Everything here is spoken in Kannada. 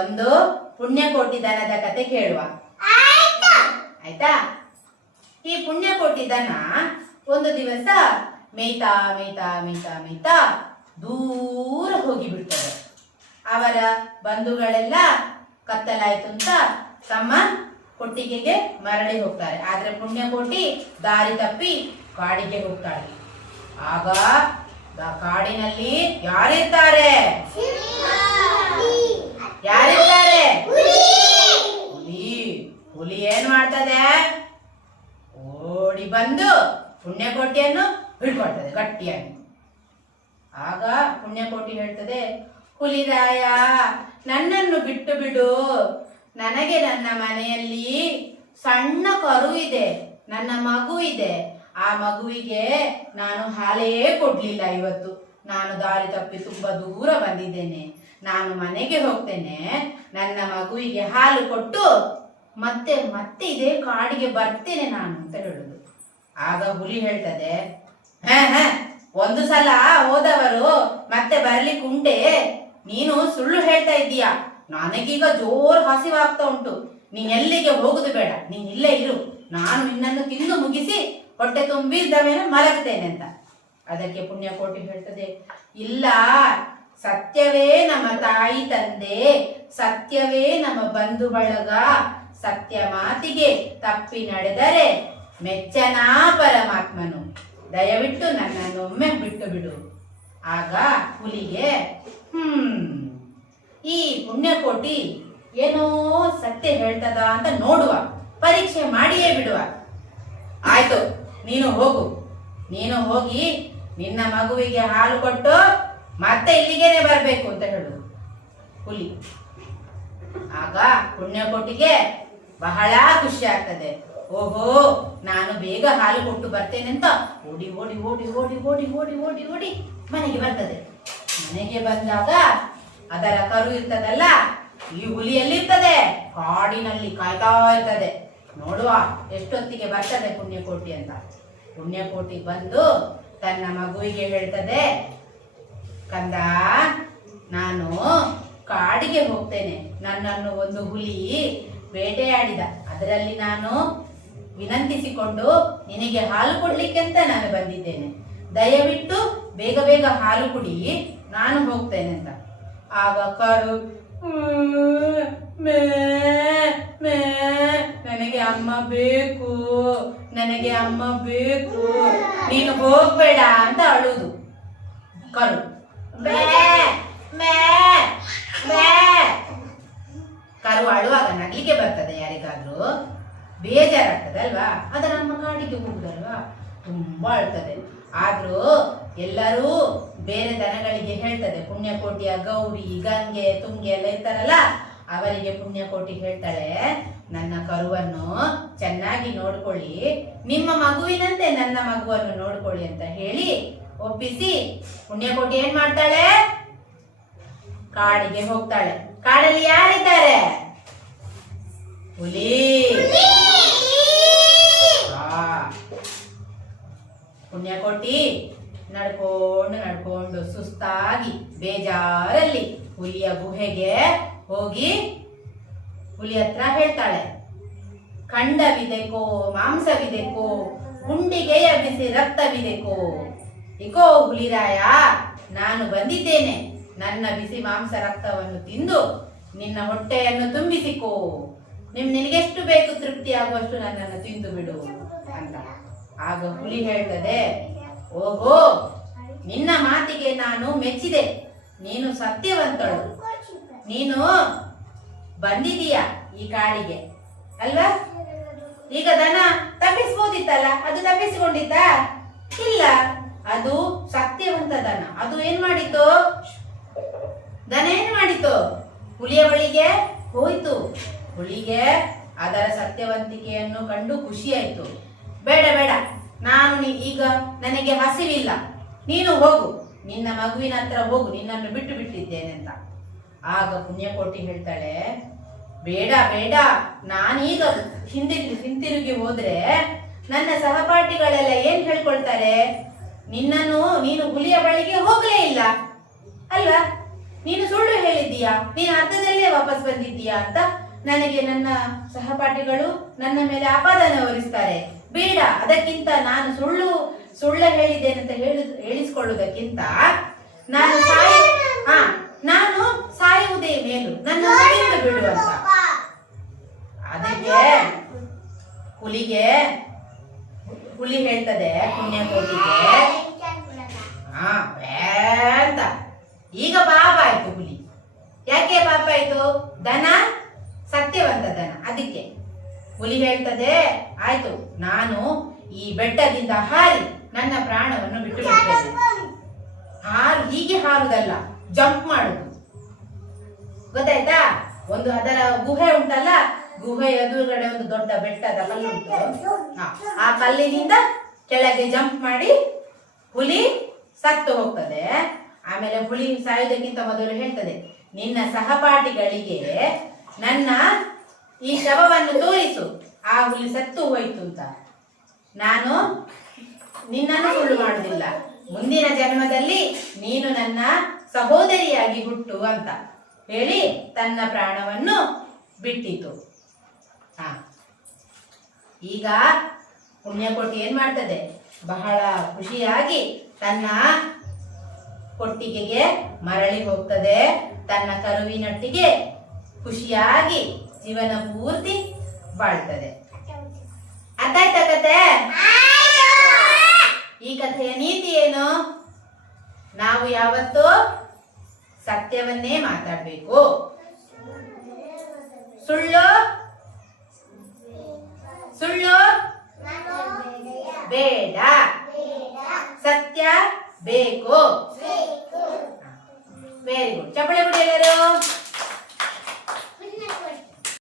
ಒಂದು ಪುಣ್ಯಕೋಟಿ ದನದ ಕತೆ ಕೇಳುವ. ಆಯ್ತಾ? ಈ ಪುಣ್ಯಕೋಟಿ ದನ ಒಂದು ದಿವಸ ಮೇಯ್ತಾ ಮೇಯ್ತಾ ಮೇಯ್ತಾ ಮೇಯ್ತಾ ದೂರ ಹೋಗಿ ಬಿಡ್ತದೆ. ಅವರ ಬಂಧುಗಳೆಲ್ಲ ಕತ್ತಲಾಯ್ತು ಅಂತ ತಮ್ಮ ಕೊಟ್ಟಿಗೆಗೆ ಮರಳಿ ಹೋಗ್ತಾರೆ. ಆದ್ರೆ ಪುಣ್ಯಕೋಟಿ ದಾರಿ ತಪ್ಪಿ ಕಾಡಿಗೆ ಹೋಗ್ತಾಳೆ. ಆಗ ಕಾಡಿನಲ್ಲಿ ಯಾರಿರ್ತಾರೆ? ಯಾರಿರ್ತಾರೆ? ಹುಲಿ. ಹುಲಿ ಏನ್ ಮಾಡ್ತದೆ? ಓಡಿ ಬಂದು ಪುಣ್ಯಕೋಟಿಯನ್ನು ಹಿಡ್ಕೊಳ್ತದೆ ಗಟ್ಟಿಯಾಗಿ. ಆಗ ಪುಣ್ಯಕೋಟಿ ಹೇಳ್ತದೆ, ಹುಲಿರಾಯ, ನನ್ನನ್ನು ಬಿಟ್ಟು ಬಿಡು. ನನಗೆ ನನ್ನ ಮನೆಯಲ್ಲಿ ಸಣ್ಣ ಕರು ಇದೆ, ನನ್ನ ಮಗು ಇದೆ. ಆ ಮಗುವಿಗೆ ನಾನು ಹಾಲೇ ಕೊಡ್ಲಿಲ್ಲ ಇವತ್ತು. ನಾನು ದಾರಿ ತಪ್ಪಿ ತುಂಬಾ ದೂರ ಬಂದಿದ್ದೇನೆ. ನಾನು ಮನೆಗೆ ಹೋಗ್ತೇನೆ. ನನ್ನ ಮಗುವಿಗೆ ಹಾಲು ಕೊಟ್ಟು ಮತ್ತೆ ಮತ್ತೆ ಇದೇ ಕಾಡಿಗೆ ಬರ್ತೇನೆ ನಾನು ಅಂತ ಹೇಳುದು. ಆಗ ಹುಲಿ ಹೇಳ್ತದೆ, ಒಂದು ಸಲ ಹೋದವರು ಮತ್ತೆ ಬರ್ಲಿಕ್ಕೆ ಉಂಟೆ? ನೀನು ಸುಳ್ಳು ಹೇಳ್ತಾ ಇದ್ದೀಯಾ. ನನಗೀಗ ಜೋರ್ ಹಸಿವಾಗ್ತಾ ಉಂಟು. ನೀನ್ ಎಲ್ಲಿಗೆ ಹೋಗುದು ಬೇಡ, ನೀನ್ ಇಲ್ಲೇ ಇರು. ನಾನು ನಿನ್ನನ್ನು ತಿಂದು ಮುಗಿಸಿ ಹೊಟ್ಟೆ ತುಂಬಿದ್ದ ಮೇಲೆ ಮಲಗ್ತೇನೆ ಅಂತ. ಅದಕ್ಕೆ ಪುಣ್ಯಕೋಟಿ ಹೇಳ್ತದೆ, ಇಲ್ಲ, ಸತ್ಯವೇ ನಮ್ಮ ತಾಯಿ ತಂದೆ, ಸತ್ಯವೇ ನಮ್ಮ ಬಂಧು ಬಳಗ. ಸತ್ಯ ಮಾತಿಗೆ ತಪ್ಪಿ ನಡೆದರೆ ಮೆಚ್ಚನ ಪರಮಾತ್ಮನು. ದಯವಿಟ್ಟು ನನ್ನನ್ನೊಮ್ಮೆ ಬಿಟ್ಟು ಬಿಡು. ಆಗ ಹುಲಿಗೆ ಈ ಪುಣ್ಯಕೋಟಿ ಏನೋ ಸತ್ಯ ಹೇಳ್ತದ ಅಂತ ನೋಡುವ, ಪರೀಕ್ಷೆ ಮಾಡಿಯೇ ಬಿಡುವ. ಆಯ್ತು, ನೀನು ಹೋಗು. ನೀನು ಹೋಗಿ ನಿನ್ನ ಮಗುವಿಗೆ ಹಾಲು ಕೊಟ್ಟು ಮತ್ತೆ ಇಲ್ಲಿಗೇನೆ ಬರ್ಬೇಕು ಅಂತ ಹೇಳು ಹುಲಿ. ಆಗ ಪುಣ್ಯಕೋಟಿಗೆ ಬಹಳ ಖುಷಿ ಆಗ್ತದೆ. ಓಹೋ, ನಾನು ಬೇಗ ಹಾಲು ಕೊಟ್ಟು ಬರ್ತೇನೆ ಅಂತ ಓಡಿ ಓಡಿ ಓಡಿ ಓಡಿ ಓಡಿ ಓಡಿ ಓಡಿ ಓಡಿ ಮನೆಗೆ ಬರ್ತದೆ. ಮನೆಗೆ ಬಂದಾಗ ಅದರ ಕರು ಇರ್ತದಲ್ಲ, ಈ ಹುಲಿ ಎಲ್ಲಿರ್ತದೆ? ಕಾಡಿನಲ್ಲಿ ಕಾಯ್ತಾ ಇರ್ತದೆ. ನೋಡುವ ಎಷ್ಟೊತ್ತಿಗೆ ಬರ್ತದೆ ಪುಣ್ಯಕೋಟಿ ಅಂತ. ಪುಣ್ಯಕೋಟಿ ಬಂದು ತನ್ನ ಮಗುವಿಗೆ ಹೇಳ್ತದೆ, ಕಂದ, ನಾನು ಕಾಡಿಗೆ ಹೋಗ್ತೇನೆ. ನನ್ನನ್ನು ಒಂದು ಹುಲಿ ಬೇಟೆಯಾಡಿದ. ಅದರಲ್ಲಿ ನಾನು ವಿನಂತಿಸಿಕೊಂಡು ನಿನಗೆ ಹಾಲು ಕೊಡ್ಲಿಕ್ಕೆ ಅಂತ ನಾನು ಬಂದಿದ್ದೇನೆ. ದಯವಿಟ್ಟು ಬೇಗ ಬೇಗ ಹಾಲು ಕುಡಿ, ನಾನು ಹೋಗ್ತೇನೆ ಅಂತ. ಆಗ ಕರು ನನಗೆ ಅಮ್ಮ ಬೇಕು, ನನಗೆ ಅಮ್ಮ ಬೇಕು, ನೀನು ಹೋಗ್ಬೇಡ ಅಂತ ಅಳುದು ಕರು. ಕರು ಅಳುವಾಗ ನಗ್ಲಿಕ್ಕೆ ಬರ್ತದೆ ಯಾರಿಗಾದ್ರೂ? ಬೇಜಾರಾಗ್ತದೆ ಅಲ್ವಾ? ಅದ ನಮ್ಮ ಕಾಡಿಗೆ ಹೋಗುದಲ್ವಾ, ತುಂಬಾ ಅಳ್ತದೆ. ಆದ್ರೂ ಎಲ್ಲರೂ ಬೇರೆ ದನಗಳಿಗೆ ಹೇಳ್ತದೆ. ಪುಣ್ಯಕೋಟಿಯ ಗೌರಿ, ಗಂಗೆ, ತುಂಗೆ ಎಲ್ಲ ಇರ್ತಾರಲ್ಲ, ಅವರಿಗೆ ಪುಣ್ಯಕೋಟಿ ಹೇಳ್ತಾಳೆ, ನನ್ನ ಕರುವನ್ನು ಚೆನ್ನಾಗಿ ನೋಡ್ಕೊಳ್ಳಿ, ನಿಮ್ಮ ಮಗುವಿನಂತೆ ನನ್ನ ಮಗುವನ್ನು ನೋಡ್ಕೊಳ್ಳಿ ಅಂತ ಹೇಳಿ ಒಪ್ಪಿಸಿ ಪುಣ್ಯಕೋಟಿ ಏನ್ ಮಾಡ್ತಾಳೆ? ಕಾಡಿಗೆ ಹೋಗ್ತಾಳೆ. ಕಾಡಲ್ಲಿ ಯಾರಿದ್ದಾರೆ? ಹುಲಿ. ಪುಣ್ಯಕೋಟಿ ನಡ್ಕೊಂಡು ನಡ್ಕೊಂಡು ಸುಸ್ತಾಗಿ ಬೇಜಾರಲ್ಲಿ ಹುಲಿಯ ಗುಹೆಗೆ ಹೋಗಿ ಹುಲಿ ಹತ್ರ ಹೇಳ್ತಾಳೆ, ಖಂಡವಿದೆಕೋ, ಮಾಂಸವಿದೆಕೋ, ಗುಂಡಿಗೆಯ ಬಿಸಿ ರಕ್ತವಿದೆಕೋ? ಇಕೋ ಹುಲಿರಾಯ, ನಾನು ಬಂದಿದ್ದೇನೆ. ನನ್ನ ಬಿಸಿ ಮಾಂಸ ರಕ್ತವನ್ನು ತಿಂದು ನಿನ್ನ ಹೊಟ್ಟೆಯನ್ನು ತುಂಬಿಸಿಕೋ. ನಿನಗೆಷ್ಟು ಬೇಕು ತೃಪ್ತಿ ಆಗುವಷ್ಟು ನನ್ನನ್ನು ತಿಂದು ಬಿಡು ಅಂತ. ಆಗ ಹುಲಿ ಹೇಳ್ತದೆ, ಓಹೋ, ನಿನ್ನ ಮಾತಿಗೆ ನಾನು ಮೆಚ್ಚಿದೆ. ನೀನು ಸತ್ಯವಂತಳು. ನೀನು ಬಂದಿದೀಯ ಈ ಕಾಡಿಗೆ ಅಲ್ವಾ? ಈಗ ದನ ತಪ್ಪಿಸ್ಬೋದಿತ್ತಲ್ಲ, ಅದು ತಪ್ಪಿಸಿಕೊಂಡಿದ್ದ? ಇಲ್ಲ, ಅದು ಸತ್ಯವಂತ ದನ. ಅದು ಏನ್ ಮಾಡಿತು? ದನ ಏನ್ ಮಾಡಿತು? ಹುಲಿಯ ಬಳಿಗೆ ಹೋಯ್ತು. ಹುಲಿಗೆ ಅದರ ಸತ್ಯವಂತಿಕೆಯನ್ನು ಕಂಡು ಖುಷಿಯಾಯ್ತು. ಬೇಡ ಬೇಡ, ನಾನು ಈಗ ನನಗೆ ಹಸಿವಿಲ್ಲ, ನೀನು ಹೋಗು, ನಿನ್ನ ಮಗುವಿನ ಹತ್ರ ಹೋಗು, ನಿನ್ನನ್ನು ಬಿಟ್ಟು ಬಿಟ್ಟಿದ್ದೇನೆ ಅಂತ. ಆಗ ಪುಣ್ಯಕೋಟಿ ಹೇಳ್ತಾಳೆ, ಬೇಡ ಬೇಡ, ನಾನೀಗ ಹಿಂತಿರುಗಿ ಹೋದ್ರೆ ನನ್ನ ಸಹಪಾಠಿಗಳೆಲ್ಲ ಏನ್ ಹೇಳ್ಕೊಳ್ತಾರೆ? ನೀನು ಹುಲಿಯ ಬಳಿಗೆ ಹೋಗ್ಲೇ ಇಲ್ಲ ಅಲ್ವಾ? ನೀನು ಸುಳ್ಳು ಹೇಳಿದ್ದೀಯ. ಹೋಗಿದ್ದೀಯಾ, ನೀನು ಅರ್ಧದಲ್ಲೇ ವಾಪಸ್ ಬಂದಿದ್ದೀಯಾ ಅಂತ ನನಗೆ ನನ್ನ ಸಹಪಾಠಿಗಳು ನನ್ನ ಮೇಲೆ ಅಪವಾದನ ಹೊರಿಸ್ತಾರೆ. ಬೇಡ, ಅದಕ್ಕಿಂತ ನಾನು ಸುಳ್ಳು ಹೇಳಿದ್ದೇನಂತ ಹೇಳಿಸಿಕೊಳ್ಳುವುದಕ್ಕಿಂತ ನಾನು ಸಾಯುವುದೇ ಮೇಲು, ನನ್ನ ಬಿಡು ಅಂತ. ಅದಕ್ಕೆ ಹುಲಿ ಹೇಳ್ತದೆ ಪುಣ್ಯಕೋಟಿಗೆ, ಅಂತ. ಈಗ ಪಾಪ ಆಯ್ತು ಹುಲಿ. ಯಾಕೆ ಪಾಪ ಆಯ್ತು? ದನ ಸತ್ಯವಂತ ದನ. ಅದಕ್ಕೆ ಹುಲಿ ಹೇಳ್ತದೆ, ಆಯ್ತು ನಾನು ಈ ಬೆಟ್ಟದಿಂದ ಹಾರಿ ನನ್ನ ಪ್ರಾಣವನ್ನು ಬಿಟ್ಟು ಬಿಡ್ತೇನೆ. ಹೀಗೆ ಹಾರುದಲ್ಲ, ಜಂಪ್ ಮಾಡುದು, ಗೊತ್ತಾಯ್ತಾ? ಅದರ ಗುಹೆ ಉಂಟಲ್ಲ, ಗುಹೆ ಎದುರುಗಡೆ ಒಂದು ದೊಡ್ಡ ಬೆಟ್ಟದ ಕಲ್ಲು ಉಂಟು. ಆ ಕಲ್ಲಿನಿಂದ ಕೆಳಗೆ ಜಂಪ್ ಮಾಡಿ ಹುಲಿ ಸತ್ತು ಹೋಗ್ತದೆ. ಆಮೇಲೆ ಹುಲಿ ಸಾಯುವುದಕ್ಕಿಂತ ಮೊದಲು ಹೇಳ್ತದೆ, ನಿನ್ನ ಸಹಪಾಠಿಗಳಿಗೆ ನನ್ನ ಈ ಶವವನ್ನು ತೋರಿಸು, ಆ ಹುಲಿ ಸತ್ತು ಹೋಯ್ತು ಅಂತ. ನಾನು ನಿನ್ನನ್ನು ಸುಳ್ಳು ಮಾಡುವುದಿಲ್ಲ, ಮುಂದಿನ ಜನ್ಮದಲ್ಲಿ ನೀನು ನನ್ನ ಸಹೋದರಿಯಾಗಿ ಹುಟ್ಟು ಅಂತ ಹೇಳಿ ತನ್ನ ಪ್ರಾಣವನ್ನು ಬಿಟ್ಟಿತು. ಈಗ ಪುಣ್ಯಕೋಟಿ ಏನ್ ಮಾಡ್ತದೆ? ಬಹಳ ಖುಷಿಯಾಗಿ ತನ್ನ ಕೊಟ್ಟಿಗೆಗೆ ಮರಳಿ ಹೋಗ್ತದೆ. ತನ್ನ ಕರುವಿನೊಟ್ಟಿಗೆ ಖುಷಿಯಾಗಿ ಜೀವನ ಪೂರ್ತಿ ಬಾಳ್ತದೆ. ಅರ್ಥ ಆಯ್ತಾ ಕತೆ? ಈ ಕಥೆಯ ನೀತಿ ಏನು? ನಾವು ಯಾವತ್ತೂ ಸತ್ಯವನ್ನೇ ಮಾತಾಡ್ಬೇಕು. ಸುಳ್ಳು ಬೇಡ, ಸತ್ಯ ಬೇಕು. Very good. ಚಪ್ಪಳೆ ಬಿಡಿ ಎಲ್ಲರೂ.